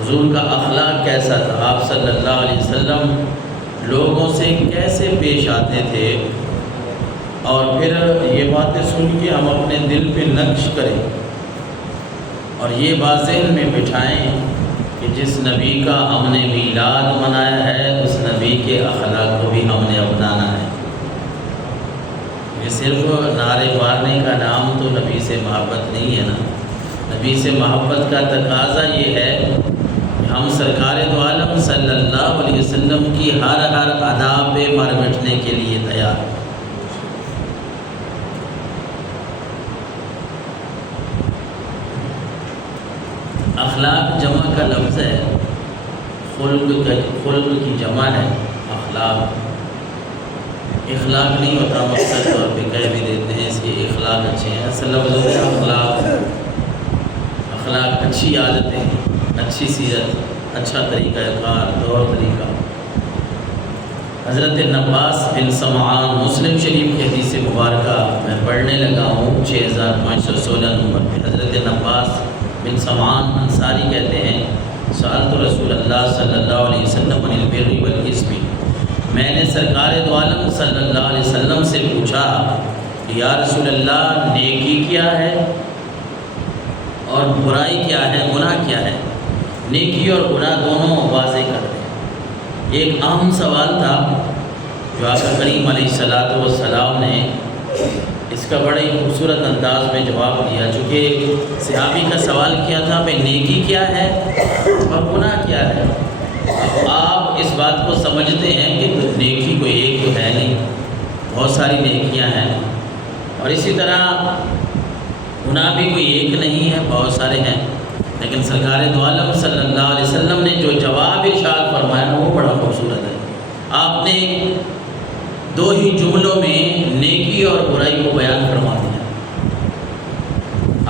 حضور کا اخلاق کیسا تھا، آپ صلی اللہ علیہ وسلم لوگوں سے کیسے پیش آتے تھے، اور پھر یہ باتیں سن کے ہم اپنے دل پہ نقش کریں اور یہ بات ذہن میں بٹھائیں کہ جس نبی کا ہم نے میلاد منایا ہے اس نبی کے اخلاق کو بھی ہم نے اپنانا ہے۔ یہ صرف نعرے مارنے کا نام تو نبی سے محبت نہیں ہے نا۔ نبی سے محبت کا تقاضا یہ ہے کہ ہم سرکار دو عالم صلی اللہ علیہ وسلم کی ہر ادا پہ مر مٹنے کے لیے تیار۔ اخلاق جمع کا لفظ ہے، خلق کی جمع ہے اخلاق۔ اخلاق نہیں ہوتا، مقصد طور پہ کہہ بھی دیتے ہیں اس کے اخلاق اچھے ہیں، اصل لفظ ہوتا ہے اخلاق۔ اخلاق اچھی عادتیں، اچھی سیرت، اچھا طریقہ کار، طور طریقہ۔ حضرت نواس بن سمعان مسلم شریف کی حدیث مبارکہ میں پڑھنے لگا ہوں 6516 نمبر پہ۔ حضرت نواس بن سمعان انصاری کہتے ہیں سألت رسول اللہ صلی اللہ علیہ وسلم عن البر والاسم، میں نے سرکار دو عالم صلی اللہ علیہ وسلم سے پوچھا کہ یا رسول اللہ نیکی کیا ہے اور برائی کیا ہے، گناہ کیا ہے؟ نیکی اور گناہ دونوں واضح کر دیں۔ ایک اہم سوال تھا جو آقا کریم علیہ الصلوۃ والسلام نے اس کا بڑے خوبصورت انداز میں جواب دیا، چونکہ صحابی کا سوال کیا تھا کہ نیکی کیا ہے اور گناہ کیا ہے۔ اب آپ اس بات کو سمجھتے ہیں کہ نیکی کوئی ایک تو ہے نہیں، بہت ساری نیکیاں ہیں، اور اسی طرح گناہ بھی کوئی ایک نہیں ہے، بہت سارے ہیں۔ لیکن سرکار دو عالم صلی اللہ علیہ وسلم نے جو جواب ارشاد فرمایا وہ بڑا خوبصورت ہے۔ آپ نے دو ہی جملوں میں نیکی اور برائی کو بیان فرما دیا۔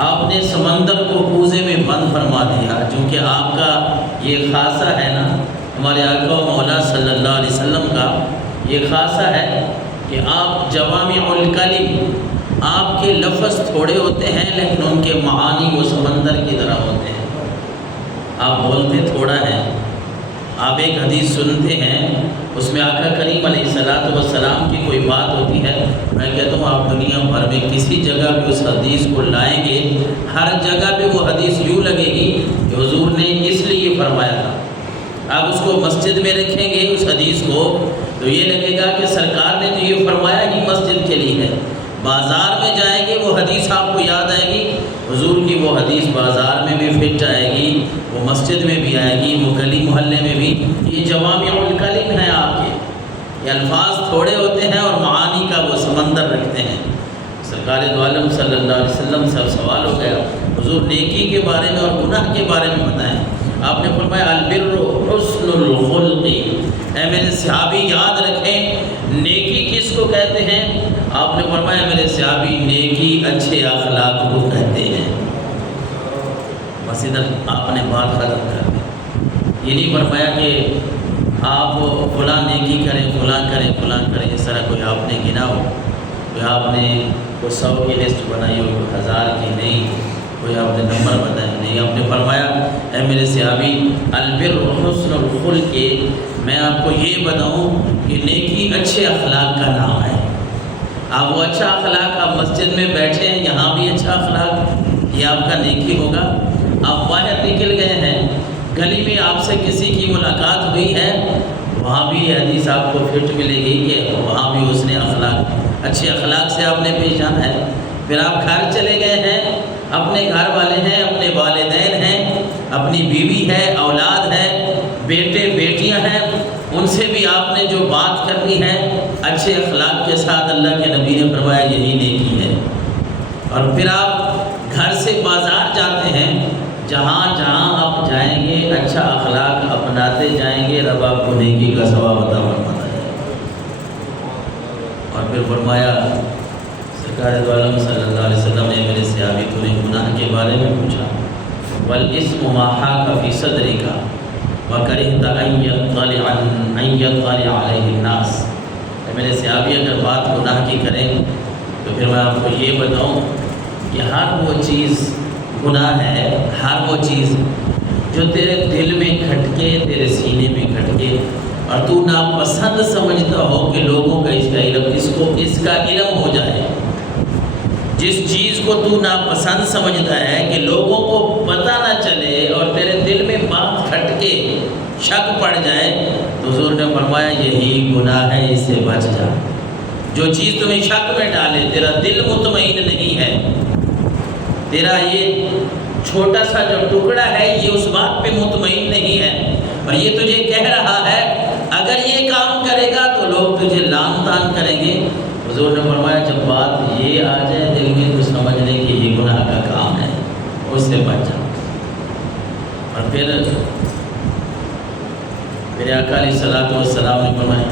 آپ نے سمندر کو کوزے میں بند فرما دیا، چونکہ آپ کا یہ خاصہ ہے نا، ہمارے آقا و مولا صلی اللہ علیہ وسلم کا یہ خاصہ ہے کہ آپ جوامع الکلم، آپ کے لفظ تھوڑے ہوتے ہیں لیکن ان کے معانی وہ سمندر کی طرح ہوتے ہیں۔ آپ بولتے تھوڑا ہے، آپ ایک حدیث سنتے ہیں اس میں آقا کریم علیہ الصلوۃ والسلام کی کوئی بات ہوتی ہے، میں کہتا ہوں آپ دنیا بھر میں کسی جگہ بھی اس حدیث کو لائیں گے، ہر جگہ پہ وہ حدیث یوں لگے گی کہ حضور نے اس لیے فرمایا تھا۔ آپ اس کو مسجد میں رکھیں گے اس حدیث کو تو یہ لگے گا کہ سرکار نے تو یہ فرمایا ہی مسجد کے لیے ہے۔ بازار میں جائیں گے وہ حدیث آپ کو یاد آئے گی، حضور کی وہ حدیث بازار میں بھی فٹ آئے گی، وہ مسجد میں بھی آئے گی، وہ گلی محلے میں بھی۔ یہ جوامع الکلم ہیں آپ کے، یہ الفاظ تھوڑے ہوتے ہیں اور معانی کا وہ سمندر رکھتے ہیں۔ سرکار دو عالم صلی اللہ علیہ وسلم سے سوال ہو گیا حضور نیکی کے بارے میں اور گناہ کے بارے میں بتائیں۔ آپ نے فرمایا البر حسن الخلق، اے میرے صحابی یاد رکھیں نیکی کس کو کہتے ہیں؟ آپ نے فرمایا میرے صحابی نیکی اچھے اخلاق کو کہتے ہیں۔ بس ادھر آپ نے بات ختم کر دی، یہ نہیں فرمایا کہ آپ فلاں نیکی کریں، فلاں کریں، فلاں کریں، اس طرح کوئی آپ نے گنا ہو، کوئی آپ نے کوئی 100 کی لسٹ بنائی ہو، کوئی 1000 کی نہیں، کوئی آپ نے نمبر بتایا نہیں۔ آپ نے فرمایا اے میرے صحابی البر حسن الخلق، میں آپ کو یہ بتاؤں کہ نیکی اچھے اخلاق کا نام ہے۔ آپ وہ اچھا اخلاق، آپ مسجد میں بیٹھے ہیں یہاں بھی اچھا اخلاق، یہ آپ کا نیکی ہوگا۔ آپ باہر نکل گئے ہیں، گلی میں آپ سے کسی کی ملاقات ہوئی ہے، وہاں بھی یہ حدیث آپ کو فٹ ملے گی کہ وہاں بھی اس نے اخلاق، اچھے اخلاق سے آپ نے پیش آنا ہے۔ پھر آپ گھر چلے گئے ہیں، اپنے گھر والے ہیں، اپنے والدین ہیں، اپنی بیوی ہے، اولاد ہے، بیٹے بیٹیاں ہیں، ان سے بھی آپ نے جو بات کرنی ہے اچھے اخلاق کے ساتھ، اللہ کے نبی نے فرمایا یہی نیکی ہے۔ اور پھر آپ گھر سے بازار جاتے ہیں، جہاں جہاں آپ جائیں گے اچھا اخلاق اپناتے جائیں گے، رب آپ کو نیکی کا ثواب عطا فرماتا ہے۔ اور پھر فرمایا سرکار دو عالم صلی اللہ علیہ وسلم نے میرے صحابی کو نے گناہ کے بارے میں پوچھا، والاسم ما حاک فی صدرک وکرہت ان یطلع علیہ الناس۔ میرے صحابی اگر بات گناہ کی کریں تو پھر میں آپ کو یہ بتاؤں کہ ہر وہ چیز گناہ ہے، ہر وہ چیز جو تیرے دل میں کھٹکے، تیرے سینے میں کھٹکے، اور تو ناپسند سمجھتا ہو کہ لوگوں کا اس کا علم ہو جائے۔ جس چیز کو تو ناپسند سمجھتا ہے کہ لوگوں کو پتہ نہ چلے اور تیرے دل میں بات کھٹکے، شک پڑ جائے، تو حضور نے فرمایا یہی گناہ ہے، اس سے بچ جا۔ جو چیز تمہیں شک میں ڈالے، تیرا دل مطمئن نہیں ہے، تیرا یہ چھوٹا سا جو ٹکڑا ہے یہ اس بات پہ مطمئن نہیں ہے، اور یہ تجھے کہہ رہا ہے اگر یہ کام کرے گا تو لوگ تجھے لام تان کریں گے۔ حضور نے فرمایا جب بات یہ آ جائے دل میں تو سمجھ لے کہ یہ گناہ کا کام ہے، اس سے بچ جا۔ اور پھر میرے آقا علیہ الصلوۃ والسلام نے فرمایا